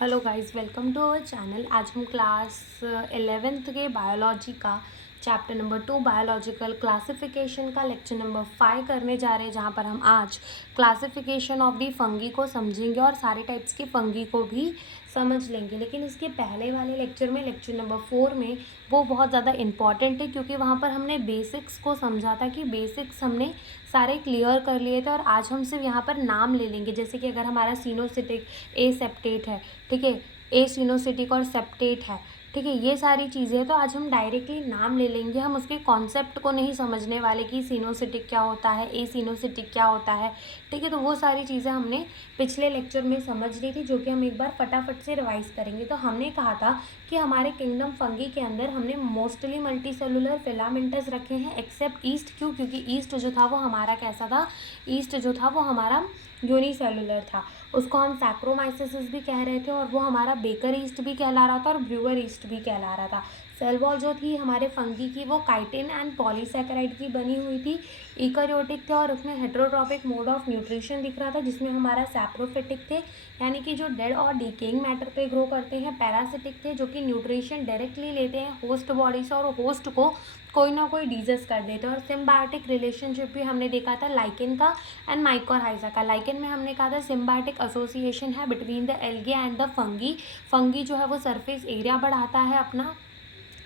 Hello guys, welcome to our channel. आज हम class 11th के बायोलॉजी का चैप्टर नंबर 2 बायोलॉजिकल क्लासिफिकेशन का लेक्चर नंबर 5 करने जा रहे हैं, जहां पर हम आज क्लासिफिकेशन ऑफ दी फंगी को समझेंगे और सारे टाइप्स की फंगी को भी समझ लेंगे। लेकिन इसके पहले वाले लेक्चर में, लेक्चर नंबर 4 में, वो बहुत ज़्यादा इंपॉर्टेंट है क्योंकि वहाँ पर हमने बेसिक्स को समझा था कि बेसिक्स हमने सारे क्लियर कर लिए थे। और आज हम सिर्फ यहाँ पर नाम ले लेंगे, जैसे कि अगर हमारा सिनोसिटिक ए सेप्टेट है, ठीक है, ए सिनोसिटिक और सेप्टेट है, ठीक है, ये सारी चीज़ें। तो आज हम डायरेक्टली नाम ले लेंगे, हम उसके कॉन्सेप्ट को नहीं समझने वाले कि सिनोसिटिक क्या होता है, ए सिनोसिटिक क्या होता है, ठीक है। तो वो सारी चीज़ें हमने पिछले लेक्चर में समझ ली थी, जो कि हम एक बार फटाफट से रिवाइज करेंगे। तो हमने कहा था कि हमारे किंगडम फंगी के अंदर हमने मोस्टली मल्टी सेलुलर फिलामेंटस रखे हैं, एक्सेप्ट ईस्ट। क्यों? क्योंकि ईस्ट जो था वो हमारा कैसा था, ईस्ट जो था वो हमारा यूनिसेलुलर था, उसको हम सैक्रोमाइसिस भी कह रहे थे, और वो हमारा बेकर ईस्ट भी कहला रहा था और ब्रूअर ईस्ट भी कहला रहा था। सेल वॉल जो थी हमारे फंगी की, वो काइटिन एंड पॉलीसैकेराइड की बनी हुई थी, ईकारियोटिक थे, और उसमें हेटेरोट्रॉपिक मोड ऑफ न्यूट्रिशन दिख रहा था, जिसमें हमारा सैप्रोफिटिक थे, यानी कि जो डेड और डिकेइंग मैटर पे ग्रो करते हैं। पैरासिटिक थे, जो कि न्यूट्रिशन डायरेक्टली लेते हैं होस्ट बॉडी से और होस्ट को कोई ना कोई डिजीज कर देते हैं। और सिम्बायोटिक रिलेशनशिप भी हमने देखा था लाइकेन का एंड माइकोरहाइजा का। लाइकेन में हमने कहा था सिम्बायोटिक एसोसिएशन है between the algae and the fungi. Fungi जो है वो सरफेस एरिया बढ़ाता है अपना,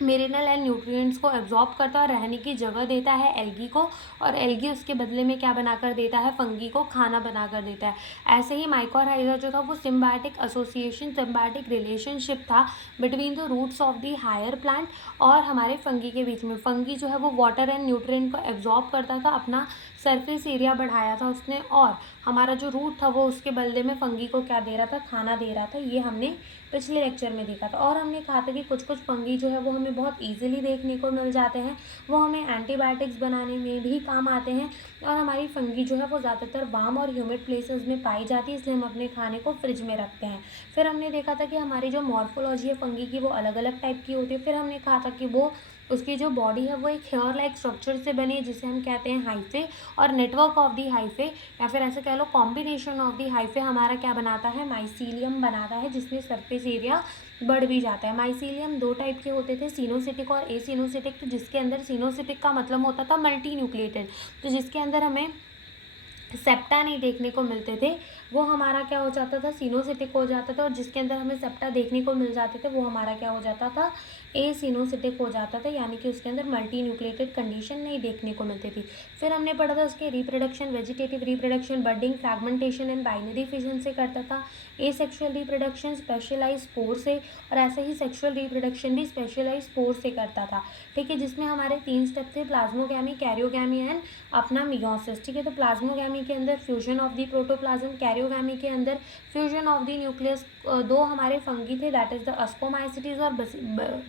मिनरल एंड न्यूट्रिएंट्स को एब्जॉर्ब करता है और रहने की जगह देता है एल्गी को, और एल्गी उसके बदले में क्या बनाकर देता है, फंगी को खाना बनाकर देता है। ऐसे ही माइकोरहाइजा जो था वो सिम्बायोटिक एसोसिएशन, सिम्बायोटिक रिलेशनशिप था between the roots of the higher plant और हमारे फंगी के बीच में। फंगी जो है वो वाटर एंड न्यूट्रिएंट को एब्जॉर्ब करता था, अपना सरफेस एरिया बढ़ाया था उसने, और हमारा जो रूट था वो उसके बदले में फंगी को क्या दे रहा था, खाना दे रहा था। ये हमने पिछले लेक्चर में देखा था। और हमने कहा था कि कुछ कुछ फंगी जो है वो हमें बहुत इजीली देखने को मिल जाते हैं, वो हमें एंटीबायोटिक्स बनाने में भी काम आते हैं। और हमारी फंगी जो है वो ज़्यादातर वार्म और ह्यूमिड प्लेसेस में पाई जाती है, इसलिए हम अपने खाने को फ्रिज में रखते हैं। फिर हमने देखा था कि हमारी जो मॉर्फोलॉजी है फंगी की, वो अलग अलग टाइप की होती है। फिर हमने कहा था कि वो उसकी जो बॉडी है वो एक हेयर लाइक स्ट्रक्चर से बनी है, जिसे हम कहते हैं हाइफे, और नेटवर्क ऑफ दी हाइफे, या फिर ऐसे कह लो कॉम्बिनेशन ऑफ दी हाइफे हमारा क्या बनाता है, माइसीलियम बनाता है, जिसमें सरफेस एरिया बढ़ भी जाता है। माइसीलियम दो टाइप के होते थे, सिनोसिटिक और एसिनोसिटिक। तो जिसके अंदर सिनोसिटिक का मतलब होता था मल्टी न्यूक्लिएटेड, तो जिसके अंदर हमें सेप्टा नहीं देखने को मिलते थे, वो हमारा क्या हो जाता था, सिनोसिटिक हो जाता था। और जिसके अंदर हमें सेप्टा देखने को मिल जाते थे, वो हमारा क्या हो जाता था, ए सिनोसिटिक हो जाता था, यानी कि उसके अंदर मल्टी न्यूक्लिएटेड कंडीशन नहीं देखने को मिलती थी। फिर हमने पढ़ा था उसके reproduction, vegetative reproduction, budding, fragmentation and binary fission से करता था। Asexual reproduction specialize spore से, और ऐसे ही सेक्शुअल रिप्रोडक्शन भी स्पेशलाइज स्पोर से करता था, ठीक है, जिसमें हमारे 3 स्टेप थे, प्लाज्मोगैमी, कैरियोगैमी एंड अपना मियोसिस, ठीक है। तो प्लाज्मोगैमी के अंदर fusion of the protoplasm, karyogamy के अंदर फ्यूजन ऑफ दी न्यूक्लियस। दो हमारे फंगी थे, दैट इज द अस्कोमाइसिटीज और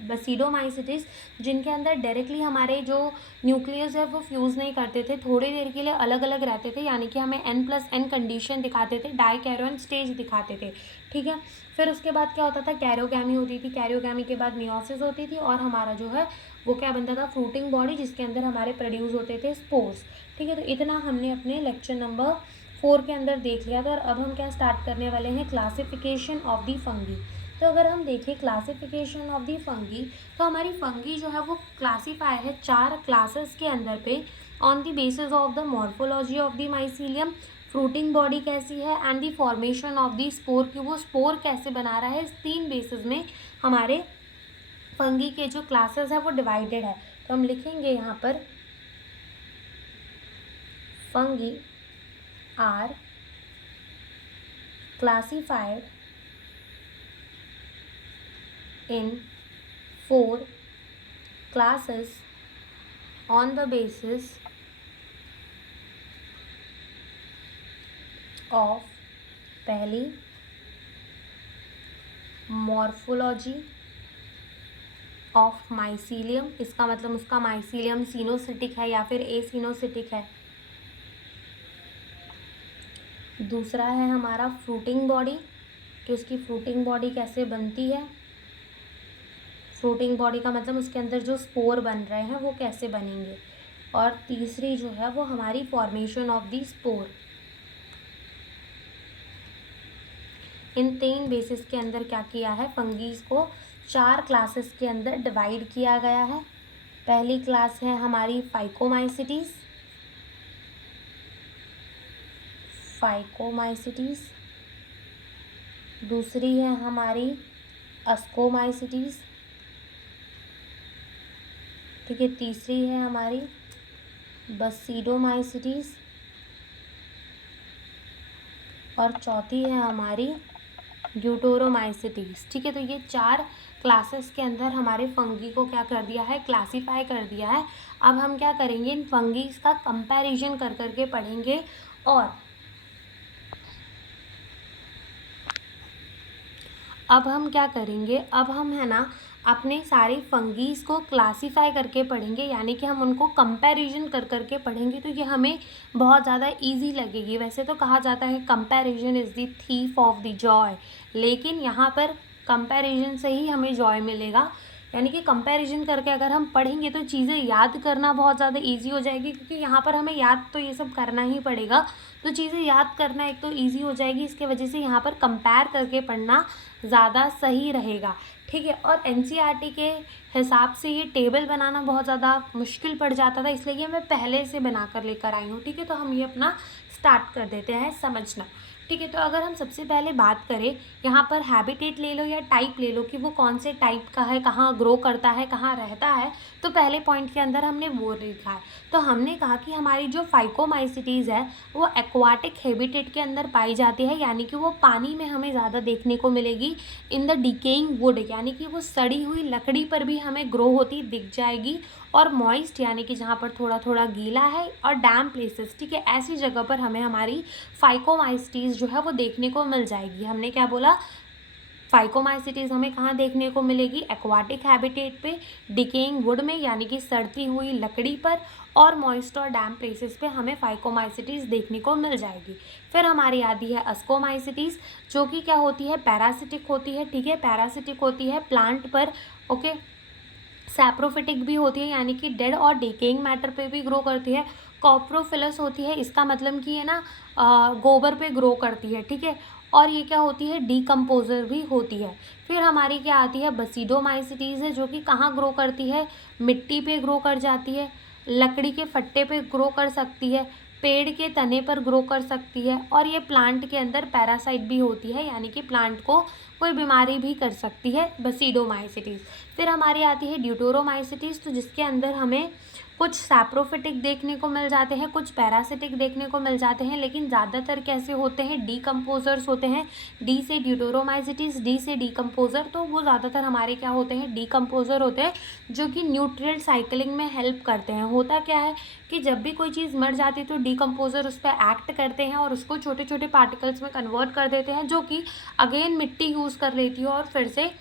बसीडोमाइसिटीज, जिनके अंदर डायरेक्टली हमारे जो न्यूक्लियस है वो फ्यूज़ नहीं करते थे, थोड़ी देर के लिए अलग अलग रहते थे, यानी कि हमें N+N कंडीशन दिखाते थे, डाइकैरियोन स्टेज दिखाते थे, ठीक है। फिर उसके बाद क्या होता था, कैरियोगैमी होती थी, कैरियोगैमी के बाद मियोसिस होती थी, और हमारा जो है वो क्या बनता था, फ्रूटिंग बॉडी, जिसके अंदर हमारे प्रोड्यूस होते थे स्पोर्स, ठीक है। तो इतना हमने अपने लेक्चर नंबर 4 के अंदर देख लिया था। और अब हम क्या स्टार्ट करने वाले हैं, क्लासिफिकेशन ऑफ दी फंगी। तो अगर हम देखें क्लासिफिकेशन ऑफ दी फंगी, तो हमारी फंगी जो है वो क्लासीफाई है 4 क्लासेस के अंदर पे, on the basis of the morphology of the mycelium, fruiting body कैसी है, and the formation of the spore, कि वो स्पोर कैसे बना रहा है। इस 3 बेसिस में हमारे फंगी के जो क्लासेस है वो डिवाइडेड है। तो हम लिखेंगे यहाँ पर, fungi are classified in 4 classes on the basis of, पहली, मॉर्फोलॉजी ऑफ माइसीलियम, इसका मतलब उसका माइसीलियम सिनोसिटिक है या फिर एसिनोसिटिक है। दूसरा है हमारा फ्रूटिंग बॉडी, कि उसकी फ्रूटिंग बॉडी कैसे बनती है, फ्रूटिंग बॉडी का मतलब उसके अंदर जो स्पोर बन रहे हैं वो कैसे बनेंगे। और तीसरी जो है वो हमारी formation of the spore, in 3 basis के अंदर क्या किया है, फंगीज को 4 क्लासेस के अंदर डिवाइड किया गया है। पहली क्लास है हमारी फाइकोमाइसिटीज, दूसरी है हमारी अस्कोमाइसिटीज, ठीक है, तीसरी है हमारी बसीडोमाइसिटीज और चौथी है हमारी ड्यूटोरोमाइसिटीज। ठीक है, तो ये 4 क्लासेस के अंदर हमारे फंगी को क्या कर दिया है, क्लासीफाई कर दिया है। अब हम क्या करेंगे, इन फंगीज का कंपैरिजन कर करके पढ़ेंगे और अब हम क्या करेंगे, अब हम है ना अपने सारे फंगीज को क्लासीफाई करके पढ़ेंगे, यानी कि हम उनको कंपैरिजन कर करके पढ़ेंगे, तो ये हमें बहुत ज़्यादा इजी लगेगी। वैसे तो कहा जाता है comparison is the thief of the Joy, लेकिन यहाँ पर कंपैरिजन से ही हमें जॉय मिलेगा। यानी कि कंपैरिजन करके अगर हम पढ़ेंगे तो चीज़ें याद करना बहुत ज़्यादा इजी हो जाएगी, क्योंकि यहाँ पर हमें याद तो ये सब करना ही पड़ेगा, तो चीज़ें याद करना एक तो ईजी हो जाएगी, इसके वजह से यहाँ पर कंपेयर करके पढ़ना ज़्यादा सही रहेगा। ठीक है, और एनसीईआरटी के हिसाब से ये टेबल बनाना बहुत ज़्यादा मुश्किल पड़ जाता था, इसलिए ये मैं पहले से बना कर लेकर आई हूँ। ठीक है, तो हम ये अपना स्टार्ट कर देते हैं समझना। ठीक है, तो अगर हम सबसे पहले बात करें, यहाँ पर हैबिटेट ले लो या टाइप ले लो कि वो कौन से टाइप का है, कहाँ ग्रो करता है, कहाँ रहता है, तो पहले पॉइंट के अंदर हमने वो लिखा है। तो हमने कहा कि हमारी जो फाइकोमाइसिटीज़ है वो एक्वाटिक हैबिटेट के अंदर पाई जाती है, यानी कि वो पानी में हमें ज़्यादा देखने को मिलेगी। इन द डिकेइंग वुड, यानी कि वो सड़ी हुई लकड़ी पर भी हमें ग्रो होती दिख जाएगी, और मॉइस्ट यानी कि जहाँ पर थोड़ा थोड़ा गीला है, और डैम प्लेसेस, ठीक है, ऐसी जगह पर हमें हमारी फाइकोमाइसिटीज़ जो है वो देखने को मिल जाएगी। हमने क्या बोला, फाइकोमाइसिटीज़ हमें कहाँ देखने को मिलेगी, एक्वाटिक हैबिटेट पे, डिकेइंग वुड में यानी कि सड़ती हुई लकड़ी पर, और मॉइस्ट और डैम प्लेसेस पे हमें फाइकोमाइसिटीज़ देखने को मिल जाएगी। फिर हमारी आती है अस्कोमाइसिटीज़, जो कि क्या होती है, पैरासिटिक होती है। ठीक है, पैरासिटिक होती है प्लांट पर, ओके, सैप्रोफिटिक भी होती है, यानी कि डेड और डिकेइंग मैटर पे भी ग्रो करती है। कॉप्रोफिलस होती है, इसका मतलब कि है ना गोबर पे ग्रो करती है। ठीक है, और ये क्या होती है, डीकम्पोजर भी होती है। फिर हमारी क्या आती है, बसीडोमाइसिटीज़ है, जो कि कहाँ ग्रो करती है, मिट्टी पे ग्रो कर जाती है, लकड़ी के फट्टे पे ग्रो कर सकती है, पेड़ के तने पर ग्रो कर सकती है, और ये प्लांट के अंदर पैरासाइट भी होती है, यानी कि प्लांट को कोई बीमारी भी कर सकती है, बसीडोमाइसिटीज़। फिर हमारी आती है ड्यूटोरोमाइसिटीज़, तो जिसके अंदर हमें कुछ सैप्रोफिटिक देखने को मिल जाते हैं, कुछ पैरासिटिक देखने को मिल जाते हैं, लेकिन ज़्यादातर कैसे होते हैं, डीकम्पोजर्स होते हैं। डी से ड्यूटोरोमाइसिटीज़, डी से डीकम्पोजर, तो वो ज़्यादातर हमारे क्या होते हैं, डीकम्पोजर होते हैं, जो कि न्यूट्रिएंट साइकिलिंग में हेल्प करते हैं। होता क्या है कि जब भी कोई चीज़ मर जाती है तो डीकम्पोजर उस पर एक्ट करते हैं और उसको छोटे छोटे पार्टिकल्स में कन्वर्ट कर देते हैं, जो कि अगेन मिट्टी यूज़ कर लेती है और फिर से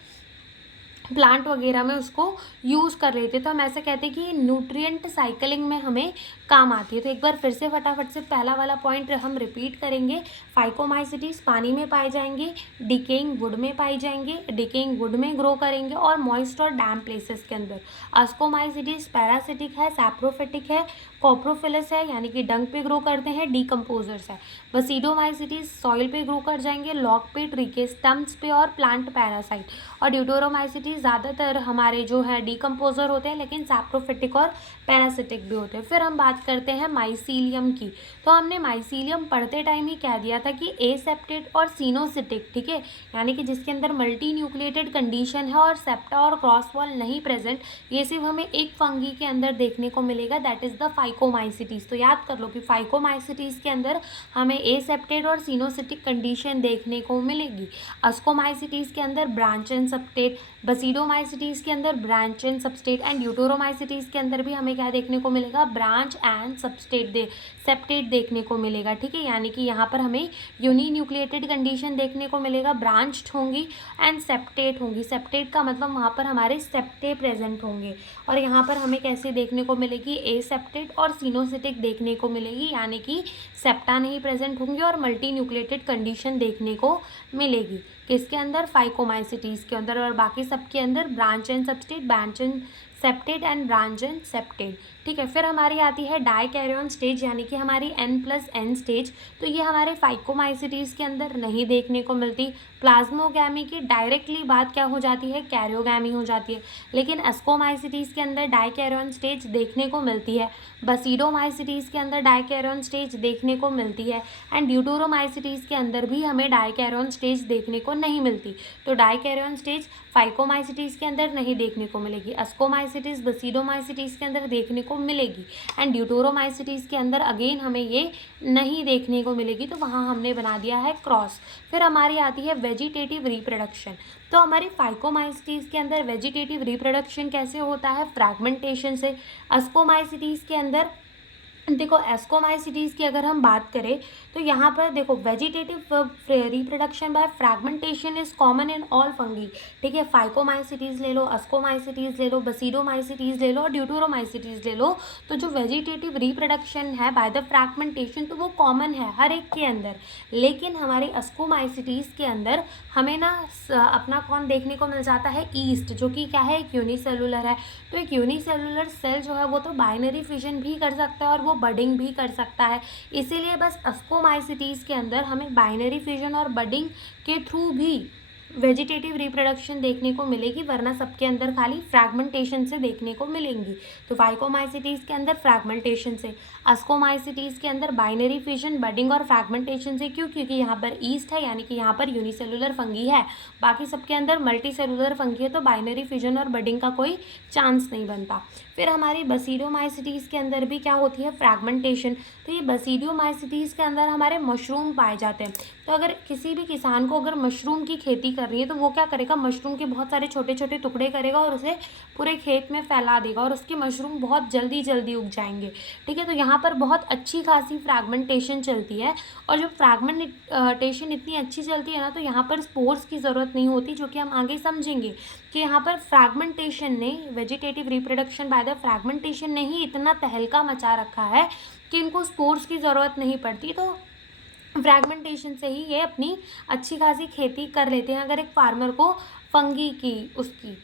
प्लांट वगैरह में उसको यूज़ कर लेते हैं। तो हम ऐसे कहते हैं कि न्यूट्रिएंट साइकिलिंग में हमें काम आती है। तो एक बार फिर से फटाफट से पहला वाला पॉइंट हम रिपीट करेंगे। फाइकोमाइसिटीज़ पानी में पाए जाएंगे, डिकेइंग वुड में पाई जाएंगे, डिकेइंग वुड में ग्रो करेंगे, और मॉइस्ट और डैम प्लेसेस के अंदर। अस्कोमाइसिटीज़ पैरासिटिक है, सैप्रोफिटिक है, कॉप्रोफिलस है, यानी कि डंग पे ग्रो करते हैं, डीकम्पोजर्स है। बसीडोमाइसिटीज़ सॉइल पे ग्रो कर जाएंगे, लॉक पे, ट्री के स्टम्प्स पे, और प्लांट पैरासाइट। और ड्यूटोरोमाइसिटीज़ ज़्यादातर हमारे जो है डीकम्पोजर होते हैं, लेकिन सैप्रोफिटिक और पैरासिटिक भी होते हैं। फिर हम बात करते हैं माइसीलियम की। तो हमने माइसीलियम पढ़ते टाइम ही कह दिया था कि एसेप्टेट और सिनोसिटिक, ठीक है, यानी कि जिसके अंदर मल्टी न्यूक्लिएटेड कंडीशन है और सेप्टा और क्रॉस वॉल नहीं प्रेजेंट, ये सिर्फ हमें एक फंगी के अंदर देखने को मिलेगा, दैट इज़ द फाइकोमाइसिटीज़। तो याद कर लो कि फाइकोमाइसिटीज़ के अंदर हमें एसेप्टेट और सिनोसिटिक कंडीशन देखने को मिलेगी। अस्कोमाइसिटीज़ के अंदर ब्रांच एंड सबस्टेट, बसीडोमाइसिटीज़ के अंदर ब्रांच एंड सबस्टेट, एंड ड्यूटोरोमाइसिटीज़ के अंदर भी हमें क्या देखने को मिलेगा, ब्रांच एंड सेप्टेट देखने को मिलेगा। ठीक है, यानी कि यहाँ पर हमें यूनिन्यूक्लिएटेड कंडीशन देखने को मिलेगा, ब्रांच्ड होंगी एंड सेप्टेट होंगी। सेप्टेट का मतलब वहाँ पर हमारे सेप्टे प्रेजेंट होंगे, और यहाँ पर हमें कैसे देखने को मिलेगी, एसेप्टेट और सिनोसिटिक देखने को मिलेगी, यानी कि सेप्टा नहीं प्रेजेंट होंगे और मल्टी न्यूक्लिएटेड कंडीशन देखने को मिलेगी। किसके अंदर, फाइकोमाइसिटीज़ के अंदर, और बाकी सबके अंदर branch and aseptate, branch and septate and branch and septate. ठीक है, फिर हमारी आती है डाइकैरियन स्टेज यानी कि हमारी N+N स्टेज। तो ये हमारे फाइकोमाइसिटीज़ के अंदर नहीं देखने को मिलती। प्लाज्मोगैमी की डायरेक्टली बात क्या हो जाती है, कैरियोगैमी हो जाती है। लेकिन एस्कोमाइसिटीज़ के अंदर डाइकैरियन स्टेज देखने को मिलती है। बसीडोमाइसिटीज़ के अंदर डाइकैरियन स्टेज देखने को मिलती है। एंड ड्यूटेरोमाइसिटीज़ के अंदर भी हमें डाइकैरियन स्टेज देखने को नहीं मिलती। तो डाइकैरियन स्टेज फाइकोमाइसिटीज़ के अंदर नहीं देखने को मिलेगी, एस्कोमाइसिटीज़ बसीडोमाइसिटीज़ के अंदर देखने को मिलेगी, एंड ड्यूटेरोमाइसिटीज़ के अंदर अगेन हमें ये नहीं देखने को मिलेगी। तो वहाँ हमने बना दिया है क्रॉस। फिर हमारी आती है वेजिटेटिव रिप्रोडक्शन। तो हमारी फाइकोमाइसिटीज़ के अंदर वेजिटेटिव रिप्रोडक्शन कैसे होता है, फ्रैगमेंटेशन से। एस्कोमाइसिटीज़ के अंदर देखो, एस्कोमाइसिटीज़ की अगर हम बात करें तो यहाँ पर देखो vegetative reproduction by fragmentation is common in all fungi. ठीक है, फाइकोमाइसिटीज़ ले लो, एस्कोमाइसिटीज़ ले लो, बसीडोमाइसिटीज़ ले लो और ड्यूटेरोमाइसिटीज़ ले लो। तो जो वेजिटेटिव रिप्रोडक्शन है बाय द फ्रैगमेंटेशन तो वो कॉमन है हर एक के अंदर। लेकिन हमारे एस्कोमाइसिटीज़ के अंदर हमें ना अपना कौन देखने को मिल जाता है, ईस्ट, जो कि क्या है, एक यूनिसेलुलर है। तो एक यूनिसेलुलर सेल जो है वो तो बाइनरी फिजन भी कर सकता है और वो बडिंग भी कर सकता है। इसीलिए बस एस्कोमाइसिटीज़ के अंदर हमें बाइनरी फिजन और बडिंग के थ्रू भी वेजिटेटिव रिप्रोडक्शन देखने को मिलेगी, वरना सबके अंदर खाली फ्रैगमेंटेशन से देखने को मिलेंगी। तो फाइकोमाइसिटीज़ के अंदर फ्रैगमेंटेशन से, एस्कोमाइसिटीज़ के अंदर बाइनरी फिजन, बडिंग और फ्रैगमेंटेशन से। क्यों? क्योंकि यहाँ पर ईस्ट है यानी कि यहाँ पर यूनिसेलुलर फंगी है। बाकी सबके अंदर मल्टी सेलुलर फंगी है तो बाइनरी फिजन और बडिंग का कोई चांस नहीं बनता। फिर हमारी बसीडोमाइसिटीज़ के अंदर भी क्या होती है, फ्रैगमेंटेशन। तो ये बसीडोमाइसिटीज़ के अंदर हमारे मशरूम पाए जाते हैं। तो अगर किसी भी किसान को अगर मशरूम की खेती कर रही है तो वो क्या करेगा, मशरूम के बहुत सारे छोटे छोटे टुकड़े करेगा और उसे पूरे खेत में फैला देगा और उसके मशरूम बहुत जल्दी जल्दी उग जाएंगे। ठीक है, तो यहाँ पर बहुत अच्छी खासी फ्रैगमेंटेशन चलती है। और जब फ्रैगमेंटेशन इतनी अच्छी चलती है ना तो यहाँ पर स्पोर्स की ज़रूरत नहीं होती, जो कि हम आगे समझेंगे कि यहाँ पर फ्रैगमेंटेशन ने, vegetative reproduction by the fragmentation ने ही इतना तहलका मचा रखा है कि इनको स्पोर्स की ज़रूरत नहीं पड़ती। तो फ्रैगमेंटेशन से ही ये अपनी अच्छी खासी खेती कर लेते हैं अगर एक फार्मर को फंगी की, उसकी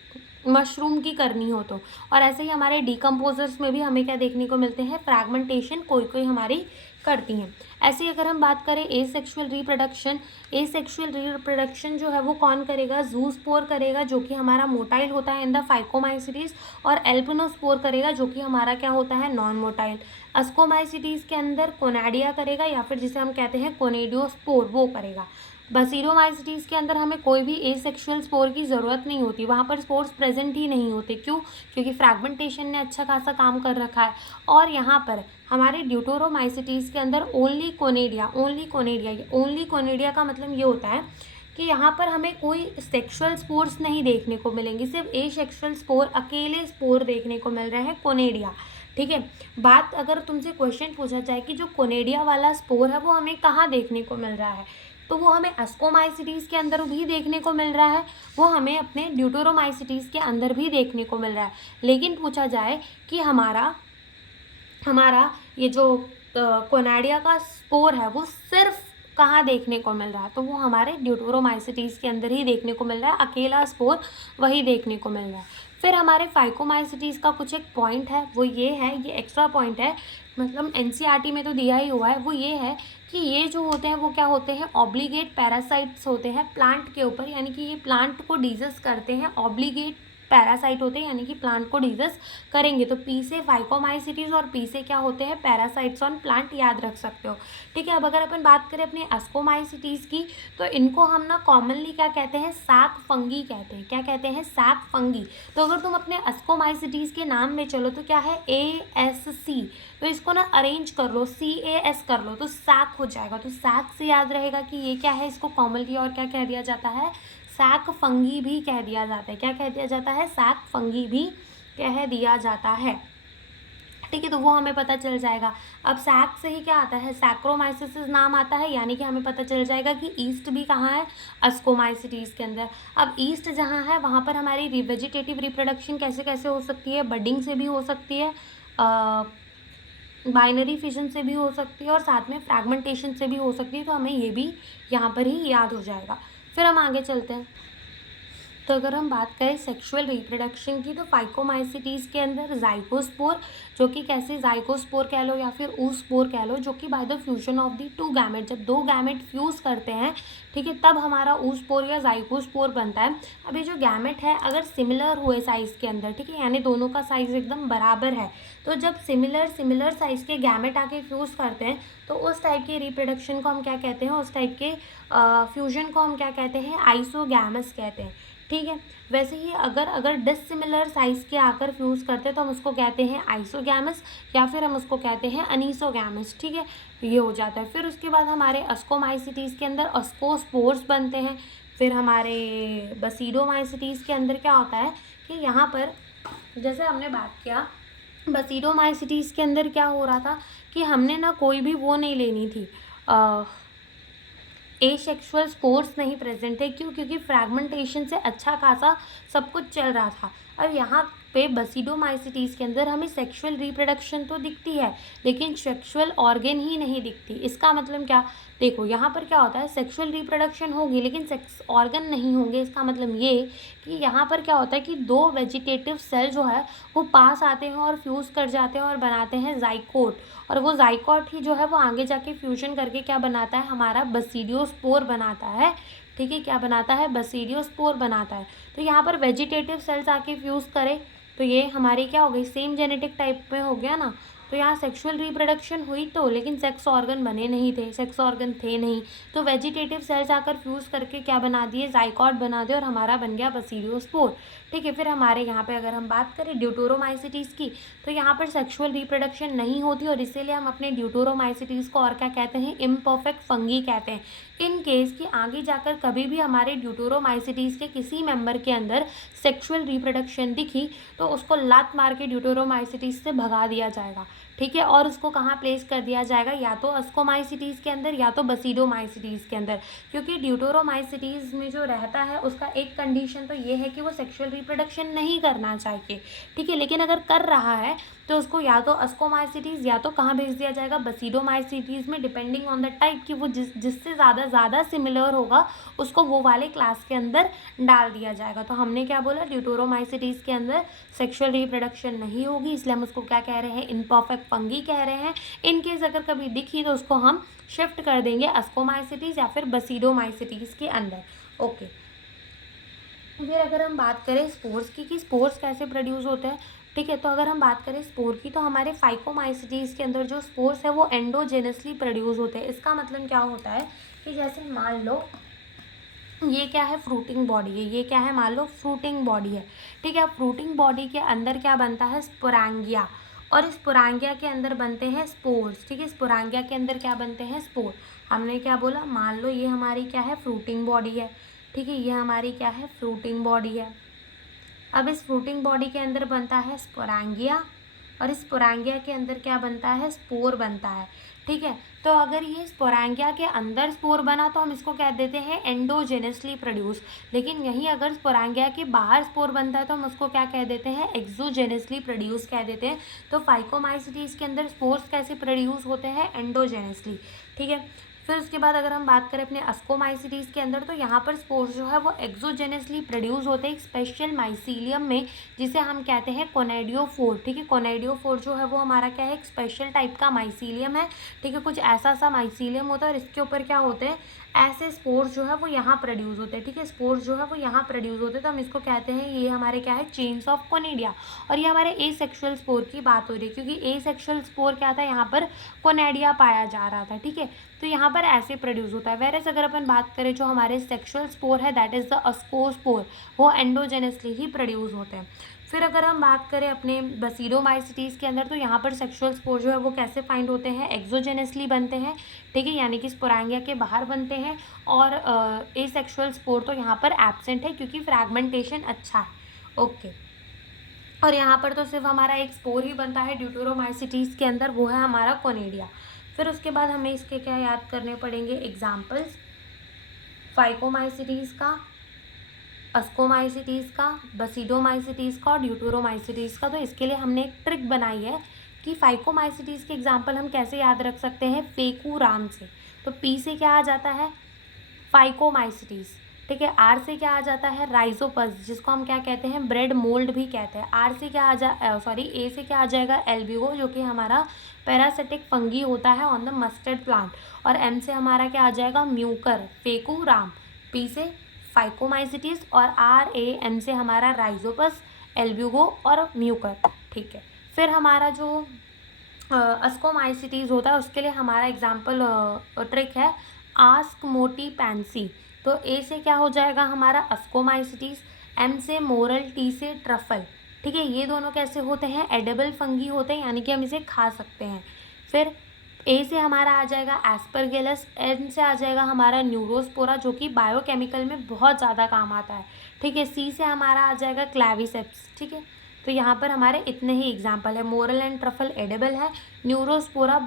मशरूम की करनी हो तो। और ऐसे ही हमारे डिकम्पोजर्स में भी हमें क्या देखने को मिलते हैं, फ्रैगमेंटेशन कोई कोई हमारी करती हैं। ऐसे ही अगर हम बात करें एसेक्सुअल रिप्रोडक्शन, एसेक्सुअल रिप्रोडक्शन जो है वो कौन करेगा, जूस्पोर करेगा जो कि हमारा मोटाइल होता है इन द फाइकोमाइसिटीज़, और एल्पिनोस्पोर करेगा जो कि हमारा क्या होता है, नॉन मोटाइल। एस्कोमाइसिटीज़ के अंदर कोनाडिया करेगा या फिर जिसे हम कहते हैं कोनेडियोस्पोर, वो करेगा। बसीडोमाइसिटीज़ के अंदर हमें कोई भी एसेक्सुअल स्पोर की ज़रूरत नहीं होती, वहाँ पर स्पोर्स प्रेजेंट ही नहीं होते। क्यों? क्योंकि फ्रैगमेंटेशन ने अच्छा खासा काम कर रखा है। और यहाँ पर हमारे ड्यूटेरोमाइसिटीज़ के अंदर ओनली कोनेडिया, ओनली कोनेडिया का मतलब ये होता है कि यहाँ पर हमें कोई सेक्सुअल स्पोर्स नहीं देखने को मिलेंगी, सिर्फ एसेक्सुअल स्पोर, अकेले स्पोर देखने को मिल रहे हैं, कोनेडिया। ठीक है, बात अगर तुमसे क्वेश्चन पूछा जाए कि जो कोनेडिया वाला स्पोर है वो हमें कहाँ देखने को मिल रहा है, तो वो हमें एस्कोमाइसिटीज़ के अंदर भी देखने को मिल रहा है, वो हमें अपने ड्यूटेरोमाइसिटीज़ के अंदर भी देखने को मिल रहा है। लेकिन पूछा जाए कि हमारा ये जो कोनाडिया का स्पोर है वो सिर्फ कहाँ देखने को मिल रहा है, तो वो हमारे ड्यूटेरोमाइसिटीज़ के अंदर ही देखने को मिल रहा है, अकेला स्पोर वही देखने को मिल रहा है। फिर हमारे फाइकोमाइसिटीज़ का कुछ एक पॉइंट है, वो ये है, ये एक्स्ट्रा पॉइंट है, मतलब एनसीईआरटी में तो दिया ही हुआ है, वो ये है कि ये जो होते हैं वो क्या होते हैं, ऑब्लिगेट पैरासाइट्स होते हैं प्लांट के ऊपर, यानी कि ये प्लांट को डिजेस्ट करते हैं, ऑब्लिगेट पैरासाइट होते हैं यानी कि प्लांट को डिजेस्ट करेंगे। तो पी से फाइकोमाइसिटीज़ और पी से क्या होते हैं, पैरासाइट्स ऑन प्लांट, याद रख सकते हो। ठीक है, अब अगर अपन बात करें अपने एस्कोमाइसिटीज़ की तो इनको हम ना कॉमनली क्या कहते हैं, साक फंगी कहते हैं। क्या कहते हैं, साक फंगी। तो अगर तुम अपने एस्कोमाइसिटीज़ के नाम में चलो तो क्या है, ASC, तो इसको ना अरेंज कर लो, CAS कर लो तो साक हो जाएगा। तो साक से याद रहेगा कि ये क्या है, इसको कॉमनली और क्या कह दिया जाता है, साक फंगी भी कह दिया जाता है। क्या कह दिया जाता है, साक फंगी भी कह दिया जाता है। ठीक है, तो वो हमें पता चल जाएगा। अब सैक से ही क्या आता है, सैक्रोमाइसिस नाम आता है, यानी कि हमें पता चल जाएगा कि ईस्ट भी कहाँ है, एस्कोमाइसिटीज़ के अंदर। अब ईस्ट जहाँ है वहाँ पर हमारी वेजिटेटिव रिप्रोडक्शन कैसे कैसे हो सकती है, बडिंग से भी हो सकती है, बाइनरी फिजन से भी हो सकती है और साथ में फ्रैगमेंटेशन से भी हो सकती है। तो हमें ये भी यहाँ पर ही याद हो जाएगा। फिर हम आगे चलते हैं। तो अगर हम बात करें सेक्सुअल रिप्रोडक्शन की, तो फाइकोमाइसिटीज़ के अंदर जाइगोस्पोर, जो कि कैसे जाइगोस्पोर कह लो या फिर oospore कह लो, जो कि by the fusion of the two gamete, जब दो गैमेट फ्यूज़ करते हैं, ठीक है, तब हमारा oospore या जाइगोस्पोर बनता है। अब ये जो गैमेट है अगर सिमिलर हुए साइज़ के अंदर, ठीक है, यानी दोनों का साइज़ एकदम बराबर है, तो जब सिमिलर साइज़ के गैमेट आके फ्यूज़ करते हैं, तो उस टाइप के रिप्रोडक्शन को हम क्या कहते हैं, उस टाइप के फ्यूजन को हम क्या कहते हैं, आइसोगैमस कहते हैं। ठीक है, वैसे ही अगर डिसिमिलर साइज़ के आकर फ्यूज़ करते हैं तो हम उसको कहते हैं आइसोगैमस, या फिर हम उसको कहते हैं अनीसोगैमस। ठीक है, ये हो जाता है। फिर उसके बाद हमारे अस्कोमाइसिटीज़ के अंदर अस्कोस्पोर्स बनते हैं। फिर हमारे बसीडोमाइसिटीज़ के अंदर क्या होता है कि यहाँ पर जैसे हमने बात किया, बसीडोमाइसिटीज़ के अंदर क्या हो रहा था कि हमने ना कोई भी वो नहीं लेनी थी, एसेक्सुअल स्पोर्स नहीं प्रेजेंट है। क्यों? क्योंकि फ्रैगमेंटेशन से अच्छा खासा सब कुछ चल रहा था। अब यहाँ पे बसीडोमाइसिटीज़ के अंदर हमें सेक्सुअल रिप्रोडक्शन तो दिखती है, लेकिन सेक्सुअल ऑर्गन ही नहीं दिखती। इसका मतलब क्या? देखो यहाँ पर क्या होता है, सेक्सुअल रिप्रोडक्शन होगी लेकिन सेक्स ऑर्गन नहीं होंगे। इसका मतलब ये कि यहाँ पर क्या होता है कि दो वेजिटेटिव सेल जो है वो पास आते हैं और फ्यूज़ कर जाते हैं और बनाते हैं जाइकोट, और वो जाइकोट ही जो है वो आगे जाके फ्यूजन करके क्या बनाता है, हमारा बसीडियोस्पोर बनाता है। ठीक है, क्या बनाता है? बसीडियोस्पोर बनाता है। तो यहाँ पर वेजिटेटिव सेल्स आके फ्यूज़ करे तो ये हमारी क्या हो गई, सेम जेनेटिक टाइप में हो गया ना। तो यहाँ सेक्सुअल रिप्रोडक्शन हुई तो, लेकिन सेक्स ऑर्गन बने नहीं थे, सेक्स ऑर्गन थे नहीं, तो वेजिटेटिव सेल्स आकर फ्यूज़ करके क्या बना दिए, जाइकोट बना दिए और हमारा बन गया बसीडियोस्पोर। ठीक है, फिर हमारे यहाँ पे अगर हम बात करें ड्यूटोरोमाइसिटीज़ की, तो यहाँ पर सेक्सुअल रिप्रोडक्शन नहीं होती और इसीलिए हम अपने ड्यूटोरोमाइसिटीज़ को और क्या कहते हैं, इम्परफेक्ट फंगी कहते हैं। इन केस कि आगे जाकर कभी भी हमारे ड्यूटोरोमाइसिटीज़ के किसी मेंबर के अंदर सेक्सुअल रिप्रोडक्शन दिखी तो उसको लात मार के ड्यूटोरोमाइसिटीज़ से भगा दिया जाएगा। ठीक है, और उसको कहाँ प्लेस कर दिया जाएगा, या तो अस्कोमाइसिटीज़ के अंदर या तो बसीडोमाइसिटीज़ के अंदर। क्योंकि ड्यूटोरोमाइसिटीज़ में जो रहता है उसका एक कंडीशन तो ये है कि वो सेक्सुअल रिप्रोडक्शन नहीं करना चाहिए। ठीक है, लेकिन अगर कर रहा है तो उसको या तो अस्कोमाइसिटीज़ या तो कहाँ भेज दिया जाएगा, बसीडोमाइसिटीज़ में, डिपेंडिंग ऑन द टाइप कि वो जिससे ज़्यादा सिमिलर होगा उसको वो वाले क्लास के अंदर डाल दिया जाएगा। तो हमने क्या बोला, ड्यूटोरोमाइसिटीज़ के अंदर सेक्सुअल रिप्रोडक्शन नहीं होगी, इसलिए हम उसको क्या कह रहे हैं, इम्परफेक्ट फंगी कह रहे हैं। इन केस अगर कभी दिखी तो उसको हम शिफ्ट कर देंगे अस्कोमाइसिटीज़ या फिर बसीडोमाइसिटीज़ के अंदर। ओके, फिर अगर हम बात करें स्पोर्स की कि स्पोर्स कैसे प्रोड्यूस होते हैं, ठीक है, तो अगर हम बात करें स्पोर की, तो हमारे फाइकोमाइसिटीज़ के अंदर जो स्पोर्स है वो एंडोजेनसली प्रोड्यूस होते हैं। इसका मतलब क्या होता है कि जैसे मान लो ये क्या है, फ्रूटिंग बॉडी है, ये क्या है, मान लो फ्रूटिंग बॉडी है। ठीक है, फ्रूटिंग बॉडी के अंदर क्या बनता है, स्पोरांगिया, और इस स्पोरांगिया के अंदर बनते हैं स्पोर्स। ठीक है, स्पोरांगिया के अंदर क्या बनते हैं, स्पोर। हमने क्या बोला, मान लो ये हमारी क्या है, फ्रूटिंग बॉडी है। ठीक है, ये हमारी क्या है, फ्रूटिंग बॉडी है। अब इस फ्रूटिंग बॉडी के अंदर बनता है स्पोरांगिया, और इस स्पोरांगिया के अंदर क्या बनता है, स्पोर बनता है। ठीक है, तो अगर ये स्पोरांगिया के अंदर स्पोर बना तो हम इसको कह देते हैं एंडोजेनसली प्रोड्यूस, लेकिन यहीं अगर स्पोरांगिया के बाहर स्पोर बनता है तो हम उसको क्या कह देते हैं, एक्सोजेनसली प्रोड्यूस कह देते हैं। तो फाइकोमाइसिटीज़ के अंदर स्पोर्स कैसे प्रोड्यूस होते हैं, एंडोजेनसली। ठीक है, फिर उसके बाद अगर हम बात करें अपने अस्कोमाइसिटीज़ के अंदर, तो यहाँ पर स्पोर्स जो है वो एक्सोजेनसली प्रोड्यूस होते हैं एक स्पेशल माइसीलियम में, जिसे हम कहते हैं कोनेडियोफोर। ठीक है, कोनेडियोफोर जो है वो हमारा क्या है, एक स्पेशल टाइप का माइसीलियम है। ठीक है, कुछ ऐसा सा माइसीलियम होता है और इसके ऊपर क्या होते हैं, ऐसे स्पोर्स जो है वो यहाँ प्रोड्यूस होते हैं। ठीक है, स्पोर्स जो है वो यहाँ प्रोड्यूस होते हैं, तो हम इसको कहते हैं, ये हमारे क्या है, चेन्स ऑफ कोनेडिया। और ये हमारे एसेक्सुअल स्पोर की बात हो रही है, क्योंकि एसेक्सुअल स्पोर क्या था, यहाँ पर कोनेडिया पाया जा रहा था। ठीक है, तो यहाँ पर ऐसे प्रोड्यूस होता है। वेरएस अगर अपन बात करें जो हमारे सेक्सुअल स्पोर है, दैट इज़ द अस्कोस्पोर, वो एंडोजेनसली ही प्रोड्यूस होते हैं। फिर अगर हम बात करें अपने बसीडोमाइसिटीज़ के अंदर, तो यहाँ पर सेक्सुअल स्पोर जो है वो कैसे फाइंड होते हैं, एक्सोजेनसली बनते हैं। ठीक है, यानी कि स्पोरांगिया के बाहर बनते हैं, और एसेक्सुअल स्पोर तो यहाँ पर एब्सेंट है क्योंकि फ्रैगमेंटेशन अच्छा है। ओके, और यहाँ पर तो सिर्फ हमारा एक स्पोर ही बनता है ड्यूटोरोमाइसिटीज़ के अंदर, वो है हमारा कोनेडिया। फिर उसके बाद हमें इसके क्या याद करने पड़ेंगे, एग्जाम्पल्स, फाइकोमाइसिटीज़ का, अस्कोमाइसिटीज़ का, बसीडोमाइसिटीज़ का और ड्यूटोरोमाइसिटीज़ का। तो इसके लिए हमने एक ट्रिक बनाई है कि फाइकोमाइसिटीज़ के एग्जाम्पल हम कैसे याद रख सकते हैं, फेकूराम से। तो पी से क्या आ जाता है, फाइकोमाइसिटीज़। ठीक है। आर से क्या आ जाता है, राइजोपस, जिसको हम क्या कहते हैं, ब्रेड मोल्ड भी कहते हैं। आर से क्या ए से क्या आ जाएगा, एल्ब्यूगो, जो कि हमारा पैरासिटिक फंगी होता है ऑन द मस्टर्ड प्लांट। और एम से हमारा क्या आ जाएगा, म्यूकर, फेकुराम। पी से फाइकोमाइसिटीज, और आर ए एम से हमारा राइजोपस, एल्ब्यूगो और म्यूकर। ठीक है। फिर हमारा जो अस्कोमाइसिटीज होता है उसके लिए हमारा एग्जाम्पल ट्रिक है आस्क मोटी पैंसी। तो ए से क्या हो जाएगा हमारा अस्कोमाइसिटीज, एम से मोरल, टी से ट्रफल। ठीक है। ये दोनों कैसे होते हैं, एडेबल फंगी होते हैं, यानी कि हम इसे खा सकते हैं। फिर ए से हमारा आ जाएगा एस्परगिलस, एन से आ जाएगा हमारा न्यूरोस्पोरा, जो कि बायोकेमिकल में बहुत ज़्यादा काम आता है। ठीक है। सी से हमारा आ जाएगा क्लैविसेप्स। ठीक है। तो यहाँ पर हमारे इतने ही एग्जाम्पल है। मोरल एंड ट्रफल एडेबल है, न्यूरोस्पोरा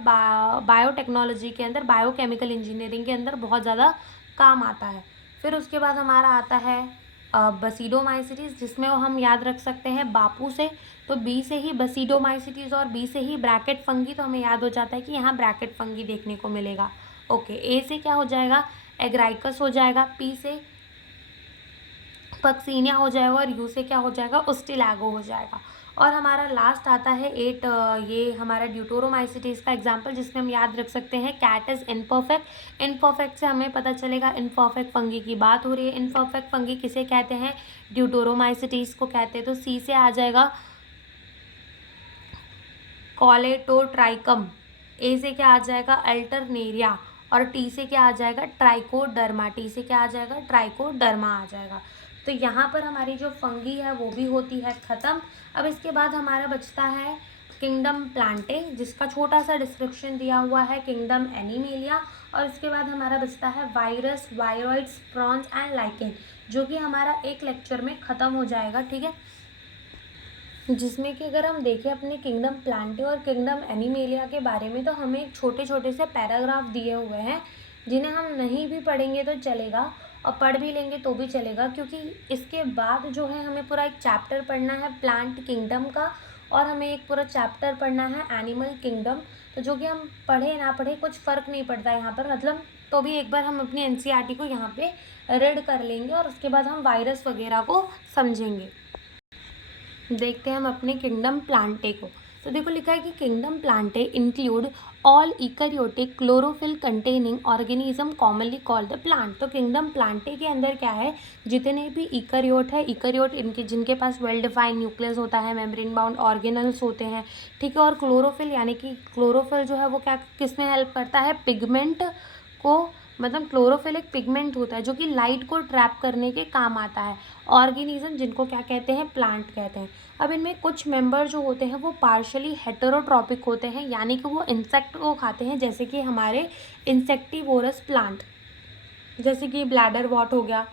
बायोटेक्नोलॉजी के अंदर, बायोकेमिकल इंजीनियरिंग के अंदर बहुत ज़्यादा काम आता है। फिर उसके बाद हमारा आता है बसीडोमाइसिटीज, जिसमें हम याद रख सकते हैं बापू से, तो बी से ही बसीडोमाइसिटीज और बी से ही ब्रैकेट फंगी, तो हमें याद हो जाता है कि यहाँ ब्रैकेट फंगी देखने को मिलेगा। ओके। ए से क्या हो जाएगा, एग्राइकस हो जाएगा, पी से पक्सीनिया हो जाएगा, और यू से क्या हो जाएगा, उस्टिलागो हो जाएगा। और हमारा लास्ट आता है 8, ये हमारा ड्यूटोरोमाइसिटीज का एग्जाम्पल, जिसमें हम याद रख सकते हैं कैट इज इनपरफेक्ट। इनपरफेक्ट से हमें पता चलेगा इनपरफेक्ट फंगी की बात हो रही है। इनपरफेक्ट फंगी किसे कहते हैं, ड्यूटोरोमाइसिटीज को कहते हैं। तो सी से आ जाएगा कॉलेटोट्राइकम, ए से क्या आ जाएगा, अल्टरनेरिया, और टी से क्या आ जाएगा, ट्राइकोडर्मा। टी से क्या आ जाएगा, ट्राइकोडर्मा आ जाएगा। तो यहाँ पर हमारी जो फंगी है वो भी होती है ख़त्म। अब इसके बाद हमारा बचता है किंगडम प्लांटे, जिसका छोटा सा डिस्क्रिप्शन दिया हुआ है, किंगडम एनीमेलिया। और इसके बाद हमारा बचता है virus, viroids, prawns and lichen, जो कि हमारा एक लेक्चर में ख़त्म हो जाएगा। ठीक है। जिसमें कि अगर हम देखें अपने किंगडम प्लांटे और किंगडम एनीमेलिया के बारे में, तो हमें छोटे छोटे से पैराग्राफ दिए हुए हैं, जिन्हें हम नहीं भी पढ़ेंगे तो चलेगा, और पढ़ भी लेंगे तो भी चलेगा, क्योंकि इसके बाद जो है हमें पूरा एक चैप्टर पढ़ना है प्लांट किंगडम का, और हमें एक पूरा चैप्टर पढ़ना है एनिमल किंगडम। तो जो कि हम पढ़े ना पढ़े कुछ फ़र्क नहीं पड़ता यहाँ पर, मतलब तो भी एक बार हम अपनी एनसीईआरटी को यहाँ पे रीड कर लेंगे, और उसके बाद हम वायरस वगैरह को समझेंगे। देखते हैं हम अपने किंगडम प्लांटे को। तो देखो लिखा है कि kingdom plantae include all eukaryotic chlorophyll containing organism commonly called the plant. तो किंगडम प्लांटे के अंदर क्या है, जितने भी इकैरियोट है, इकैरियोट इनके जिनके पास वेल डिफाइंड न्यूक्लियस होता है, मेम्ब्रेन बाउंड ऑर्गेनल्स होते हैं। ठीक है। और क्लोरोफिल, यानी कि क्लोरोफिल जो है वो क्या किसमें हेल्प करता है, पिगमेंट को, मतलब क्लोरोफिल एक पिगमेंट होता है जो कि लाइट को ट्रैप करने के काम आता है। ऑर्गेनिज्म जिनको क्या कहते हैं, प्लांट कहते हैं। अब इनमें कुछ मेंबर जो होते हैं वो पार्शली हेटेरोट्रॉपिक होते हैं, यानी कि वो इंसेक्ट को खाते हैं, जैसे कि हमारे इंसेक्टिवोरस प्लांट, जैसे कि ब्लैडर वॉट हो गया,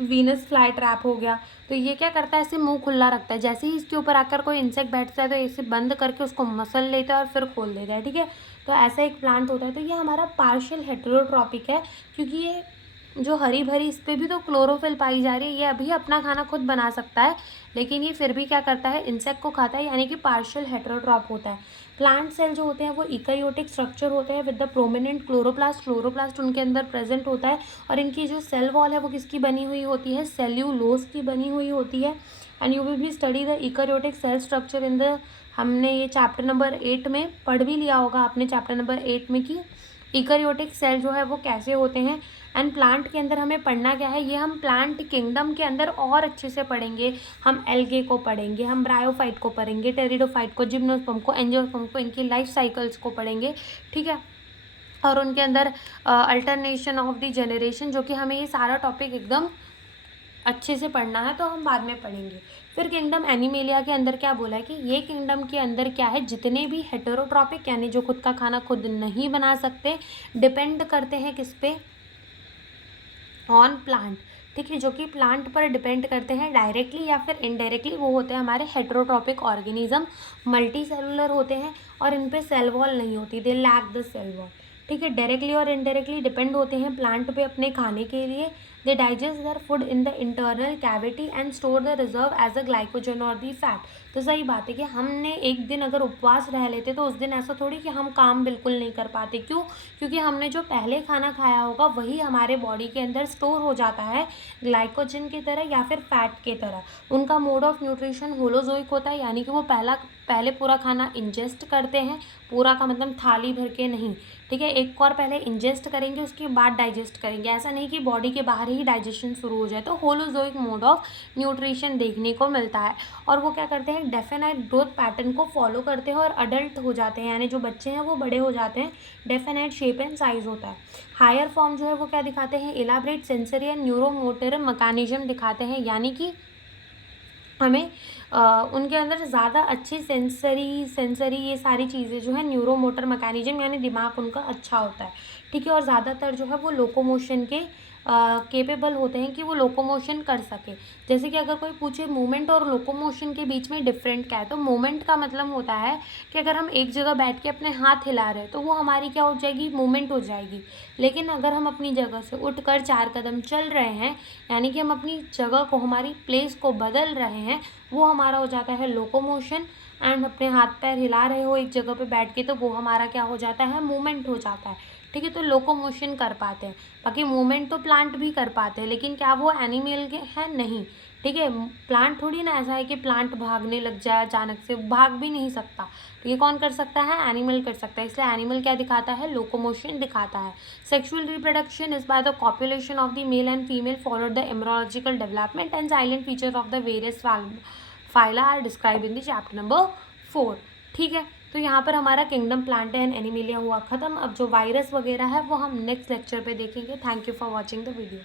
वीनस फ्लाई ट्रैप हो गया। तो ये क्या करता है, ऐसे मुंह खुला रखता है, जैसे ही इसके ऊपर आकर कोई इंसेक्ट बैठता है तो इसे बंद करके उसको मसल लेता है और फिर खोल देता है। ठीक है। तो ऐसा एक प्लांट होता है। तो ये हमारा पार्शियल हेटेरोट्रॉपिक है, क्योंकि ये जो हरी भरी, इस पर भी तो क्लोरोफिल पाई जा रही है, ये अभी अपना खाना खुद बना सकता है, लेकिन ये फिर भी क्या करता है, इंसेक्ट को खाता है, यानी कि पार्शियल हेटेरोट्रॉप होता है। प्लांट सेल जो होते हैं वो इकैरियोटिक स्ट्रक्चर होते हैं with the prominent chloroplast. Chloroplast उनके अंदर प्रेजेंट होता है, और इनकी जो सेल वॉल है वो किसकी बनी हुई होती है, सेल्यूलोज की बनी हुई होती है। एंड यू विल भी study the eukaryotic cell structure in the, हमने ये चैप्टर नंबर 8 में पढ़ भी लिया होगा आपने, चैप्टर नंबर 8 में, कि इकैरियोटिक सेल जो है वो कैसे होते हैं। एंड प्लांट के अंदर हमें पढ़ना क्या है, ये हम प्लांट किंगडम के अंदर और अच्छे से पढ़ेंगे। हम एल्गे को पढ़ेंगे, हम ब्रायोफाइट को पढ़ेंगे, टेरिडोफाइट को, जिम्नोस्पर्म को, एंजियोस्पर्म को, इनकी लाइफ साइकिल्स को पढ़ेंगे। ठीक है। और उनके अंदर अल्टरनेशन ऑफ द जनरेशन, जो कि हमें ये सारा टॉपिक एकदम अच्छे से पढ़ना है, तो हम बाद में पढ़ेंगे। फिर किंगडम एनीमेलिया के अंदर क्या बोला है कि ये किंगडम के अंदर क्या है, जितने भी हेटेरोट्रॉपिक, यानी जो खुद का खाना खुद नहीं बना सकते, डिपेंड करते हैं किस पे, ऑन प्लांट। ठीक है। जो कि प्लांट पर डिपेंड करते हैं डायरेक्टली या फिर इनडायरेक्टली, वो होते हैं हमारे हेटेरोट्रॉपिक ऑर्गेनिज्म, मल्टी सेलुलर होते हैं, और इन पे सेल वॉल नहीं होती, they lack the cell wall. ठीक है। डायरेक्टली और इनडायरेक्टली डिपेंड होते हैं प्लांट पे अपने खाने के लिए, they digest their food in the internal cavity and store the reserve as a glycogen और दी फैट। तो सही बात है कि हमने एक दिन अगर उपवास रह लेते तो उस दिन ऐसा थोड़ी कि हम काम बिल्कुल नहीं कर पाते। क्यों? क्योंकि हमने जो पहले खाना खाया होगा वही हमारे बॉडी के अंदर स्टोर हो जाता है ग्लाइकोजन की तरह या फिर फैट की तरह। उनका मोड ऑफ न्यूट्रिशन होलोजोइक होता है, यानी कि वो पहले पूरा खाना इंजेस्ट करते हैं, पूरा का मतलब थाली भर के नहीं, ठीक है, एक और पहले इंजेस्ट करेंगे उसके बाद डाइजेस्ट करेंगे। ऐसा नहीं कि बॉडी के बाहर ही डाइजेशन शुरू हो जाए। तो होलोजोइक मोड ऑफ न्यूट्रिशन देखने को मिलता है। और वो क्या करते हैं, डेफिनाइट ग्रोथ पैटर्न को फॉलो करते हैं और अडल्ट हो जाते हैं, यानी जो बच्चे हैं वो बड़े हो जाते हैं, डेफिनाइट शेप एंड साइज होता है। हायर फॉर्म जो है वो क्या दिखाते हैं, elaborate sensory and neuromotor mechanism दिखाते हैं, यानी कि हमें उनके अंदर ज़्यादा अच्छी सेंसरी ये सारी चीज़ें जो है, न्यूरोमोटर मैकेनिज्म यानी दिमाग उनका अच्छा होता है, ठीक है। और ज़्यादातर जो है वो लोकोमोशन के केपेबल होते हैं कि वो लोकोमोशन कर सके। जैसे कि अगर कोई पूछे मूवमेंट और लोकोमोशन के बीच में डिफरेंट क्या है, तो मूवमेंट का मतलब होता है कि अगर हम एक जगह बैठ के अपने हाथ हिला रहे हैं तो वो हमारी क्या हो जाएगी, मूवमेंट हो जाएगी। लेकिन अगर हम अपनी जगह से उठकर 4 कदम चल रहे हैं, यानी कि हम अपनी जगह को, हमारी प्लेस को बदल रहे हैं, वो हमारा हो जाता है लोकोमोशन। एंड अपने हाथ पैर हिला रहे हो एक जगह पे बैठ के, तो वो हमारा क्या हो जाता है, मूवमेंट हो जाता है, ठीक है। तो लोकोमोशन कर पाते हैं। बाकी मूवमेंट तो प्लांट भी कर पाते हैं, लेकिन क्या वो एनिमल के हैं, नहीं, ठीक है। प्लांट थोड़ी ना ऐसा है कि प्लांट भागने लग जाए, अचानक से भाग भी नहीं सकता। तो ये कौन कर सकता है, एनिमल कर सकता है। इसलिए एनिमल क्या दिखाता है, लोकोमोशन दिखाता है। Sexual reproduction is by the copulation of the male and female followed the embryological development and salient feature of the various phyla are describe in the chapter number 4, ठीक है। तो यहाँ पर हमारा किंगडम प्लांट एंड एनिमेलिया हुआ ख़त्म। अब जो वायरस वगैरह है वो हम नेक्स्ट लेक्चर पे देखेंगे। Thank you for watching the video.